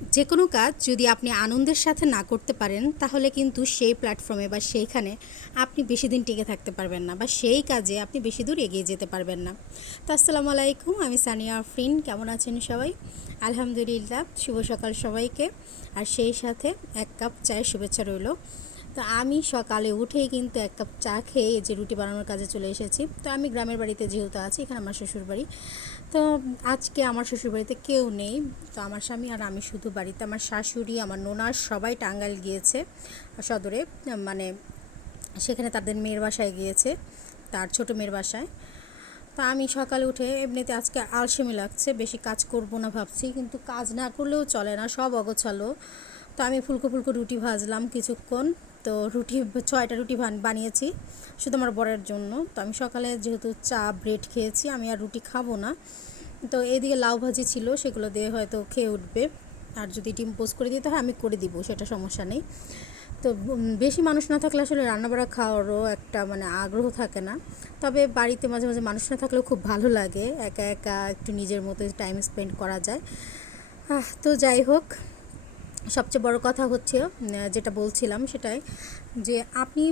যে কোনো কাজ যদি আপনি আনন্দের সাথে না করতে পারেন, তাহলে কিন্তু সেই প্ল্যাটফর্মে বা সেইখানে আপনি বেশি দিন টিকে থাকতে পারবেন না বা সেই কাজে আপনি বেশি দূর এগিয়ে যেতে পারবেন না। তো আসসালামু আলাইকুম, আমি সানিয়া আফরিন, কেমন আছেন সবাই? আলহামদুলিল্লাহ, শুভ সকাল সবাইকে। আর সেই সাথে এক কাপ চায়ের শুভেচ্ছা রইল। তো আমি সকালে উঠেই কিন্তু এক কাপ চা খেয়ে যে রুটি বানানোর কাজে চলে এসেছি। তো আমি গ্রামের বাড়িতে যেহেতু আছি, এখানে আমার শ্বশুর বাড়ি। তো আজকে আমার শ্বশুর বাড়িতে কেউ নেই। তো আমার স্বামী আর আমি শুধু বাড়িতে। আমার শাশুড়ি, আমার নোনার সবাই টাঙ্গাইল গিয়েছে সদরে। মানে সেখানে তাদের মেয়ের বাসায় গিয়েছে, তার ছোট মেয়ের বাসায়। তা আমি সকালে উঠে এমনিতে আজকে আলসেমি লাগছে, বেশি কাজ করব না ভাবছি। কিন্তু কাজ না করলেও চলে না, সব অগোছালো। তো আমি ফুলকো ফুলকো রুটি ভাজলাম কিছুক্ষণ। তো রুটি, ছয়টা রুটি বান- বানিয়েছি শুধু আমার বরের জন্য। তো আমি সকালে যেহেতু চা, ব্রেড খেয়েছি, আমি আর রুটি খাব না। তো এইদিকে লাউ ভাজি ছিল, সেগুলো দিয়ে হয়তো খেয়ে উঠবে। আর যদি ডিম পোস্ট করে দিতে হয়, আমি করে দিব, সেটা সমস্যা নেই। তো বেশি মানুষ না থাকলে আসলে রান্নাবাড়া খাওয়ারও একটা মানে আগ্রহ থাকে না। তবে বাড়িতে মাঝে মাঝে মানুষ না থাকলেও খুব ভালো লাগে। একা একা একটু নিজের মতো টাইম স্পেন্ড করা যায়। তো যাই হোক। সবচেয়ে বড় কথা হচ্ছে যেটা বলছিলাম সেটাই যে আপনি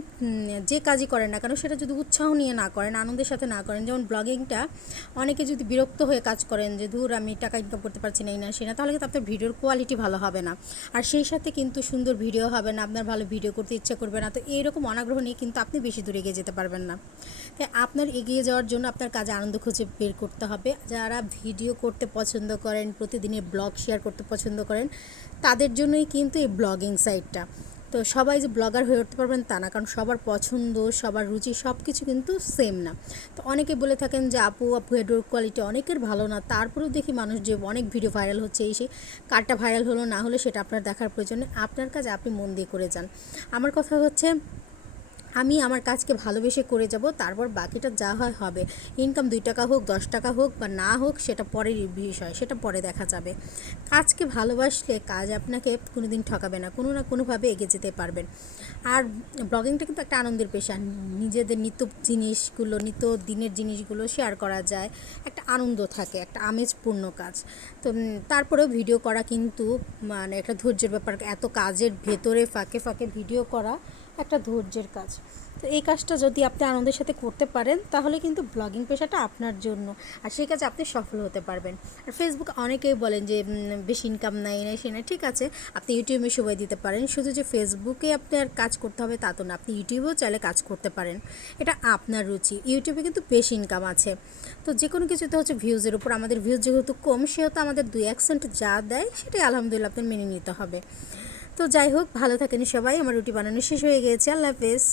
যে কাজই করেন না কেন সেটা যদি উৎসাহ নিয়ে না করেন, আনন্দের সাথে না করেন, যেমন ব্লগিংটা, অনেকে যদি বিরক্ত হয়ে কাজ করেন যে, ধুর, আমি টাকা ইনকাম করতে পারছি না, এই না, সে না, তাহলে কিন্তু আপনার ভিডিওর কোয়ালিটি ভালো হবে না। আর সেই সাথে কিন্তু সুন্দর ভিডিও হবে না, আপনার ভালো ভিডিও করতে ইচ্ছা করবে না, তো এইরকম অনাগ্রহ নিয়ে কিন্তু আপনি বেশি দূর এগিয়ে যেতে পারবেন না। তাই আপনার এগিয়ে যাওয়ার জন্য আপনার কাজে আনন্দ খুঁজে বের করতে হবে। যারা ভিডিও করতে পছন্দ করেন, প্রতিদিনের ব্লগ শেয়ার করতে পছন্দ করেন, তাদের জন্যই কিন্তু এই ব্লগিং সাইটটা তো সবাই যে ব্লগার হয়ে উঠতে পারবেন তা না, কারণ সবার পছন্দ, সবার রুচি সব কিছু কিন্তু সেম না। তো অনেকে বলে থাকেন যে, আপু আপু হেডোর কোয়ালিটি অনেকের ভালো না। তারপরেও দেখি মানুষ যে অনেক ভিডিও ভাইরাল হচ্ছে, এই সেই কারটা ভাইরাল হলো, না হলে সেটা আপনার দেখার প্রয়োজনে আপনার কাজ আপনি মন দিয়ে করে যান। আমার কথা হচ্ছে আমি আমার কাজকে ভালোবেসে করে যাব, তারপর বাকিটা যা হয় হবে। ইনকাম দুই টাকা হোক, দশ টাকা হোক বা না হোক, সেটা পরের বিষয়, সেটা পরে দেখা যাবে। কাজকে ভালোবাসলে কাজ আপনাকে কোনো দিন ঠকাবে না, কোনো না কোনোভাবে এগিয়ে যেতে পারবেন আর ব্লগিংটা কিন্তু একটা আনন্দের পেশা, নিজেদের নিত্য জিনিসগুলো, নিত্য দিনের জিনিসগুলো শেয়ার করা যায়। একটা আনন্দ থাকে, একটা আমেজপূর্ণ কাজ। তো তারপরেও ভিডিও করা কিন্তু মানে একটা ধৈর্যের ব্যাপার, এত কাজের ভেতরে ফাঁকে ফাঁকে ভিডিও করা একটা ধৈর্যের কাজ। তো এই কাজটা যদি আপনি আনন্দের সাথে করতে পারেন, তাহলে কিন্তু ব্লগিং পেশাটা আপনার জন্য। আর সেই কাজে আপনি সফল হতে পারবেন। আর ফেসবুক অনেকেই বলেন যে বেশি ইনকাম নাই নাই, সে নাই। ঠিক আছে, আপনি ইউটিউবে সময় দিতে পারেন। শুধু যে ফেসবুকে আপনার কাজ করতে হবে তা তো না, আপনি ইউটিউবেও চাইলে কাজ করতে পারেন। এটা আপনার রুচি। ইউটিউবে কিন্তু বেশি ইনকাম আছে। তো যে কোনো কিছুতে হচ্ছে ভিউজের উপর, আমাদের ভিউজ যেহেতু কম, সেহেতু আমাদের দুই এক সেন্ট যা দেয়, সেটাই আলহামদুলিল্লাহ আপনার মেনে নিতে হবে। তো যাই হোক ভালো থাকেন সবাই আমার রুটি বানানো শেষ হয়ে গিয়েছে আল্লাহ হাফেজ।